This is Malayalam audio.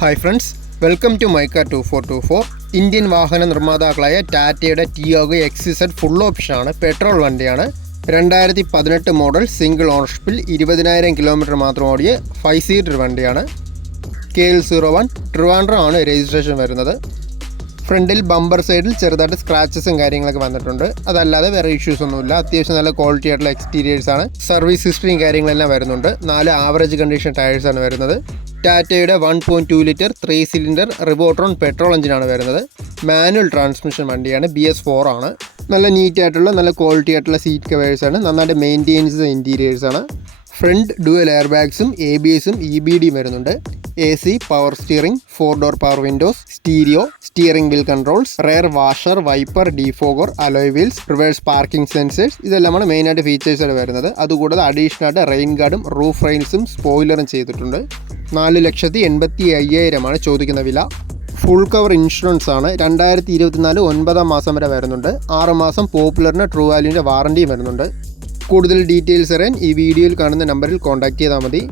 Hi friends, welcome to Mica 2424. Indian വാഹന നിർമ്മാതാക്കളായ ടാറ്റയുടെ ടിയാഗോ XZ ഫുൾ ഓപ്ഷനാണ്, പെട്രോൾ വണ്ടിയാണ്. 2018 മോഡൽ, സിംഗിൾ ഓണർഷിപ്പിൽ 20,000 കിലോമീറ്റർ മാത്രം ഓടിയ 5 സീറ്റർ വണ്ടിയാണ്. KL01 ട്രിവാൻഡ്രം ആണ് രജിസ്ട്രേഷൻ വരുന്നത്. ഫ്രണ്ടിൽ ബമ്പർ സൈഡിൽ ചെറുതായിട്ട് സ്ക്രാച്ചസും കാര്യങ്ങളൊക്കെ വന്നിട്ടുണ്ട്. അതല്ലാതെ വേറെ ഇഷ്യൂസ് ഒന്നുമില്ല. അത്യാവശ്യം നല്ല ക്വാളിറ്റി ആയിട്ടുള്ള എക്സ്റ്റീരിയേഴ്സാണ്. സർവീസ് ഹിസ്റ്ററിയും കാര്യങ്ങളെല്ലാം വരുന്നുണ്ട്. 4 ആവറേജ് കണ്ടീഷൻ ടയേഴ്സാണ് വരുന്നത്. ടാറ്റയുടെ 1.2 ലിറ്റർ 3 സിലിണ്ടർ റിവോട്രോൺ പെട്രോൾ എഞ്ചിനാണ് വരുന്നത്. മാനുവൽ ട്രാൻസ്മിഷൻ വണ്ടിയാണ്, BS4 ആണ്. നല്ല നീറ്റ് ആയിട്ടുള്ള നല്ല ക്വാളിറ്റി ആയിട്ടുള്ള സീറ്റ് കവേഴ്സാണ്. നന്നായിട്ട് മെയിൻറ്റെയിൻസ് ഇൻറ്റീരിയേഴ്സാണ്. ഫ്രണ്ട് ഡുവൽ എയർ ബാഗ്സും ABSും EBDയും വരുന്നുണ്ട്. AC, power steering, 4 door power Windows, stereo, steering wheel controls, rare washer, wiper, defogger, alloy wheels, reverse parking sensors, ഇതെല്ലാമാണ് മെയിനായിട്ട് ഫീച്ചേഴ്സാണ് വരുന്നത്. അതുകൂടാതെ അഡീഷണൽ ആയിട്ട് റെയിൻ ഗാർഡും റൂഫ് റെയിൻസും സ്പോയിലറും ചെയ്തിട്ടുണ്ട്. 4,85,000 ചോദിക്കുന്ന വില. ഫുൾ കവർ ഇൻഷുറൻസ് ആണ്. 2024 9 മാസം വരെ വരുന്നുണ്ട്. 6 മാസം പോപ്പുലറിന് ട്രൂ വാല്യൂവിൻ്റെ വാറണ്ടിയും വരുന്നുണ്ട്. കൂടുതൽ ഡീറ്റെയിൽസ് അറിയാൻ ഈ വീഡിയോയിൽ കാണുന്ന നമ്പറിൽ കോൺടാക്ട് ചെയ്താൽ മതി.